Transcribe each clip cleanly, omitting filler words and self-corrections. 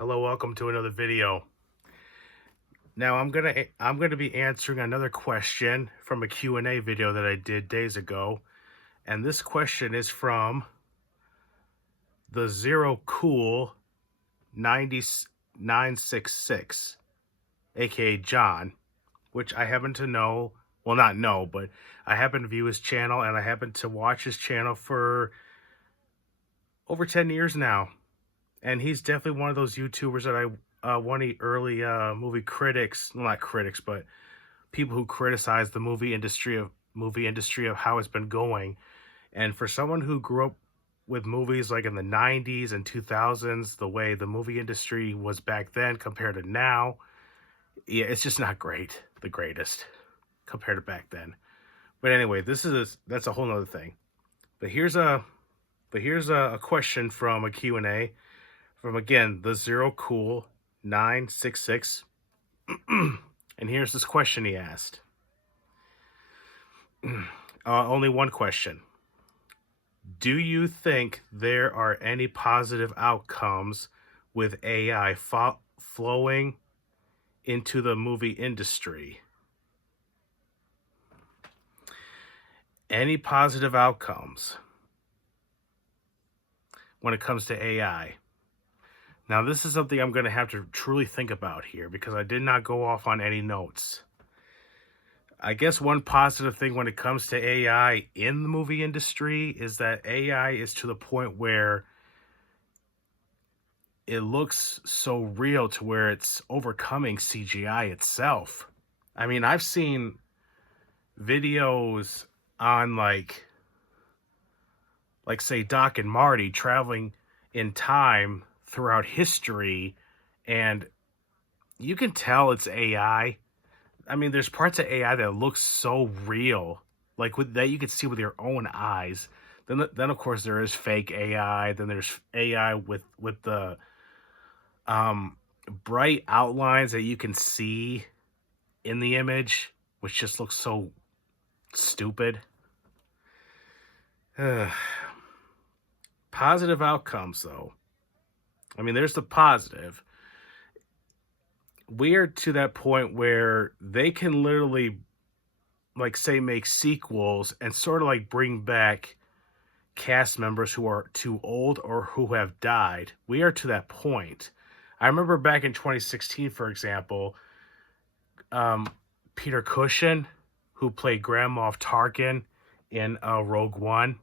Hello, welcome to another video. Now I'm gonna be answering another question from a Q&A video that I did days ago, and this question is from the Zero Cool 966, aka John, which I happen to know, well not know, but I happen to view his channel and I happen to watch his channel for over 10 years now. And he's definitely one of those YouTubers that one of the early movie critics, well, not critics, but people who criticize the movie industry of how it's been going. And for someone who grew up with movies like in the 90s and 2000s, the way the movie industry was back then compared to now, yeah, it's just not great, the greatest compared to back then. But anyway, that's a whole nother thing. But here's a question from a Q&A from, again, the Zero Cool 966. And here's this question he asked. Only one question. Do you think there are any positive outcomes with AI flowing into the movie industry? Any positive outcomes when it comes to AI? Now, this is something I'm going to have to truly think about here because I did not go off on any notes. I guess one positive thing when it comes to AI in the movie industry is that AI is to the point where it looks so real to where it's overcoming CGI itself. I mean, I've seen videos on like say Doc and Marty traveling in time throughout history, and you can tell it's AI. I mean, there's parts of AI that looks so real, like with that you can see with your own eyes. Then of course there is fake AI. Then there's AI with the um bright outlines that you can see in the image, which just looks so stupid. Ugh. Positive outcomes, though. I mean, there's the positive. We are to that point where they can literally, like, say, make sequels and sort of like bring back cast members who are too old or who have died. We are to that point. I remember back in 2016, for example, um, Peter Cushing, who played Grand Moff Tarkin in Rogue One.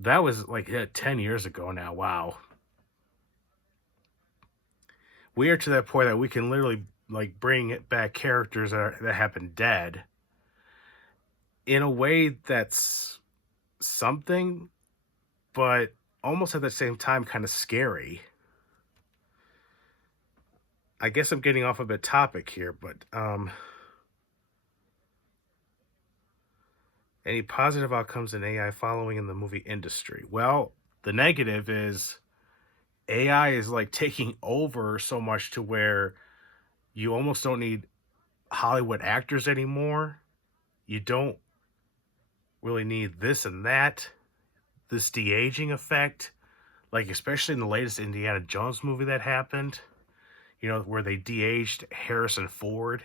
That was like 10 years ago now. Wow. We are to that point that we can literally like bring back characters that have been dead in a way that's something, but almost at the same time kind of scary. I guess I'm getting off a bit topic here, but any positive outcomes in AI following in the movie industry? Well, the negative is AI is like taking over so much to where you almost don't need Hollywood actors anymore. You don't really need this and that, this de-aging effect, like especially in the latest Indiana Jones movie that happened, where they de-aged Harrison Ford.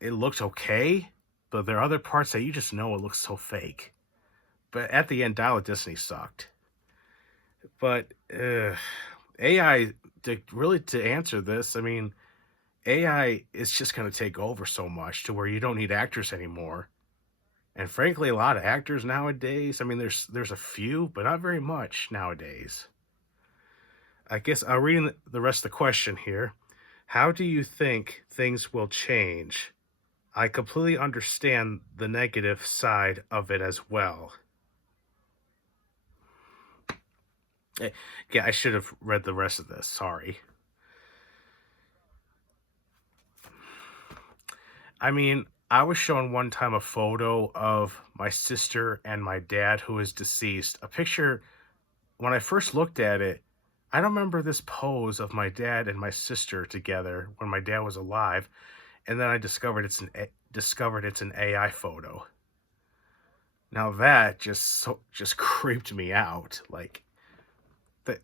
It looked okay, but there are other parts that you just know it looks so fake. But at the end, Dial of Destiny sucked. But AI, to answer this, I mean, AI is just going to take over so much to where you don't need actors anymore. And frankly, a lot of actors nowadays, I mean, there's a few, but not very much nowadays. I guess I'll read the rest of the question here. How do you think things will change? I completely understand the negative side of it as well. Yeah, I should have read the rest of this. Sorry. I mean, I was shown one time a photo of my sister and my dad who is deceased. A picture, when I first looked at it, I don't remember this pose of my dad and my sister together when my dad was alive, and then I discovered it's an AI photo. Now that just creeped me out. Like that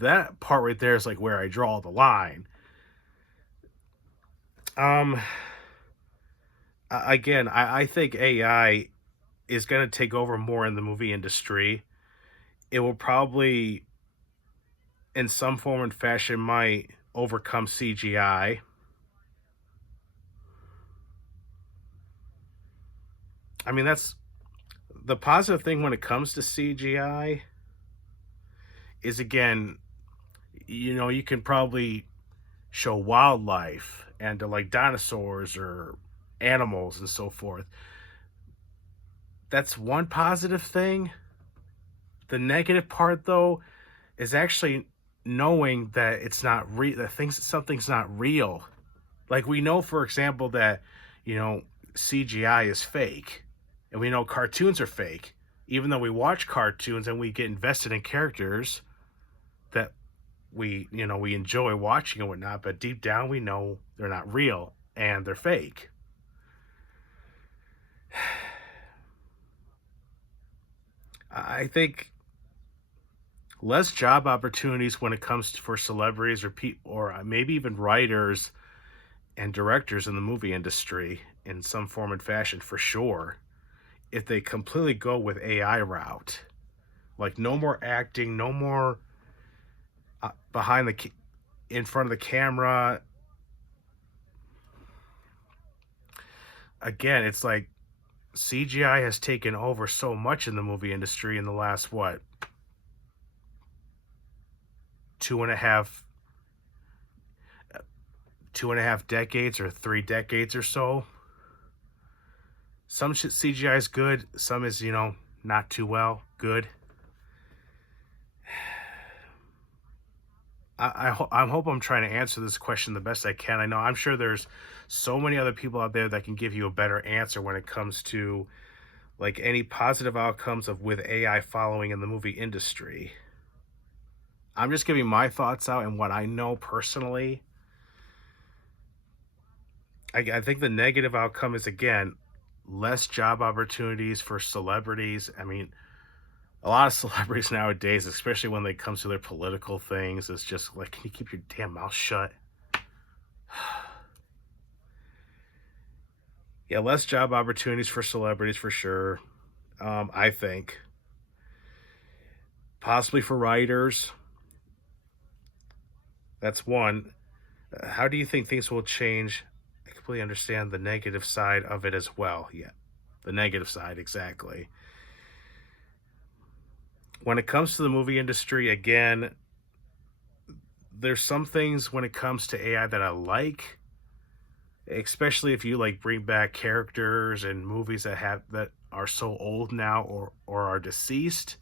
that part right there is like where I draw the line. Um, again, I think AI is going to take over more in the movie industry. It will probably, in some form and fashion, might overcome CGI. I mean, that's the positive thing when it comes to CGI is, again, you can probably show wildlife and like dinosaurs or animals and so forth. That's one positive thing. The negative part, though, is actually knowing that it's not real, that something's not real. Like, we know, for example, that, you know, CGI is fake, and we know cartoons are fake, even though we watch cartoons and we get invested in characters that we enjoy watching and whatnot, but deep down we know they're not real and they're fake. I think less job opportunities when it comes to, for celebrities or people, or maybe even writers and directors in the movie industry in some form and fashion, for sure, if they completely go with AI route. Like, no more acting, no more behind in front of the camera. Again, it's like CGI has taken over so much in the movie industry in the last, what, 2.5 decades or 3 decades or so. Some shit CGI is good, some is, not too well good. I hope I'm trying to answer this question the best I can. I'm sure there's so many other people out there that can give you a better answer when it comes to like any positive outcomes of with AI following in the movie industry. I'm just giving my thoughts out and what I know personally. I think the negative outcome is, again, less job opportunities for celebrities. I mean, a lot of celebrities nowadays, especially when it comes to their political things, it's just like, can you keep your damn mouth shut? Yeah, less job opportunities for celebrities for sure. I think possibly for writers. That's one. How do you think things will change? I completely understand the negative side of it as well. Yeah, the negative side, exactly. When it comes to the movie industry, again, there's some things when it comes to AI that I like, especially if you like bring back characters and movies that are so old now or are deceased,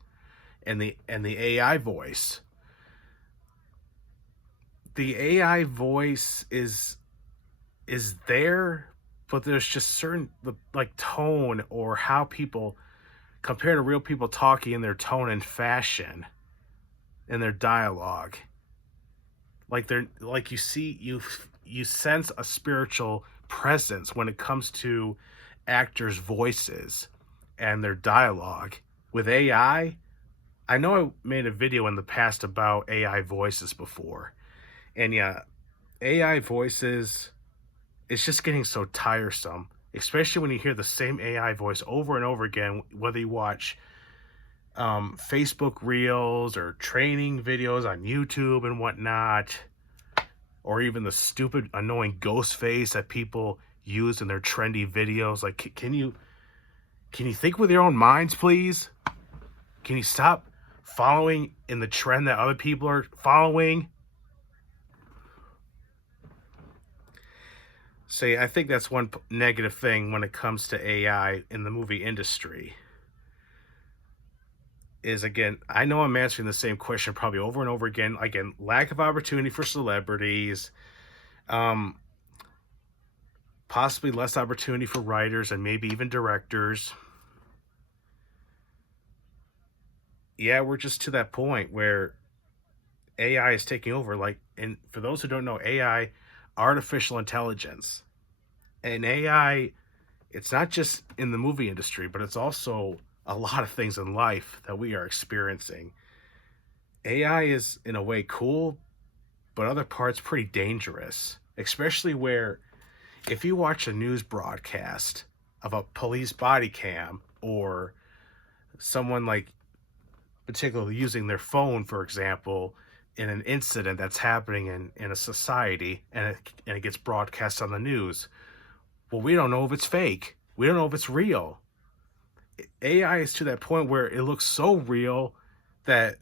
and the AI voice. The AI voice is there, but there's just certain like tone or how people compare to real people talking in their tone and fashion in their dialogue. Like they're like you sense a spiritual presence when it comes to actors' voices and their dialogue. With AI, I know I made a video in the past about AI voices before. And yeah, AI voices, it's just getting so tiresome, especially when you hear the same AI voice over and over again, whether you watch Facebook Reels or training videos on YouTube and whatnot, or even the stupid, annoying ghost face that people use in their trendy videos. Like, can you think with your own minds, please? Can you stop following in the trend that other people are following? See, I think that's one negative thing when it comes to AI in the movie industry. Is, again, I know I'm answering the same question probably over and over again. Again, lack of opportunity for celebrities, um, possibly less opportunity for writers and maybe even directors. Yeah, we're just to that point where AI is taking over. Like, and for those who don't know, AI, artificial intelligence, and AI, it's not just in the movie industry, but it's also a lot of things in life that we are experiencing. AI is in a way cool, but other parts pretty dangerous, especially where if you watch a news broadcast of a police body cam or someone like particularly using their phone, for example, in an incident that's happening in a society and it gets broadcast on the news. Well, we don't know if it's fake. We don't know if it's real. AI is to that point where it looks so real that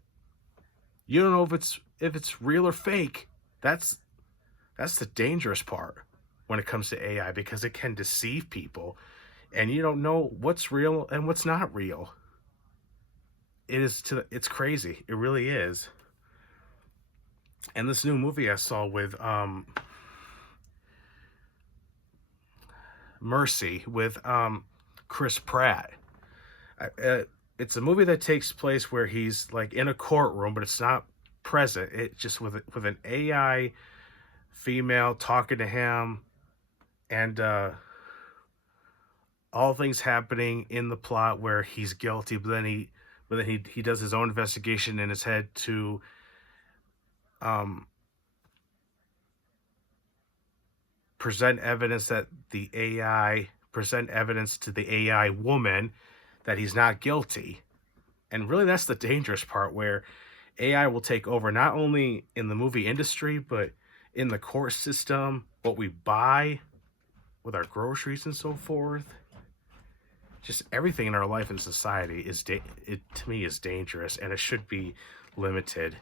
you don't know if it's real or fake. That's that's the dangerous part when it comes to AI because it can deceive people and you don't know what's real and what's not real. It's crazy. It really is. And this new movie I saw with Mercy with Chris Pratt. It's a movie that takes place where he's like in a courtroom, but it's not present. It just with an AI female talking to him, and all things happening in the plot where he's guilty, but then he does his own investigation in his head to um, present evidence that the AI present evidence to the AI woman that he's not guilty. And really, that's the dangerous part where AI will take over not only in the movie industry, but in the court system, what we buy with our groceries and so forth. Just everything in our life and society it to me is dangerous, and it should be limited.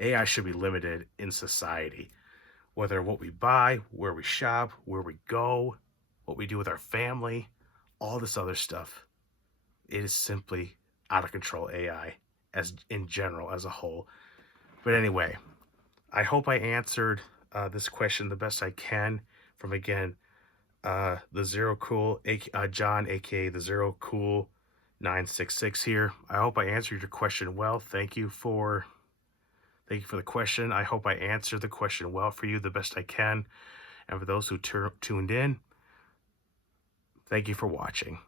AI should be limited in society, whether what we buy, where we shop, where we go, what we do with our family, all this other stuff. It is simply out of control AI as in general as a whole. But anyway, I hope I answered this question the best I can from again the Zero Cool John, aka the Zero Cool 966 here. I hope I answered your question well. Thank you for the question. I hope I answered the question well for you the best I can. And for those who tuned in, thank you for watching.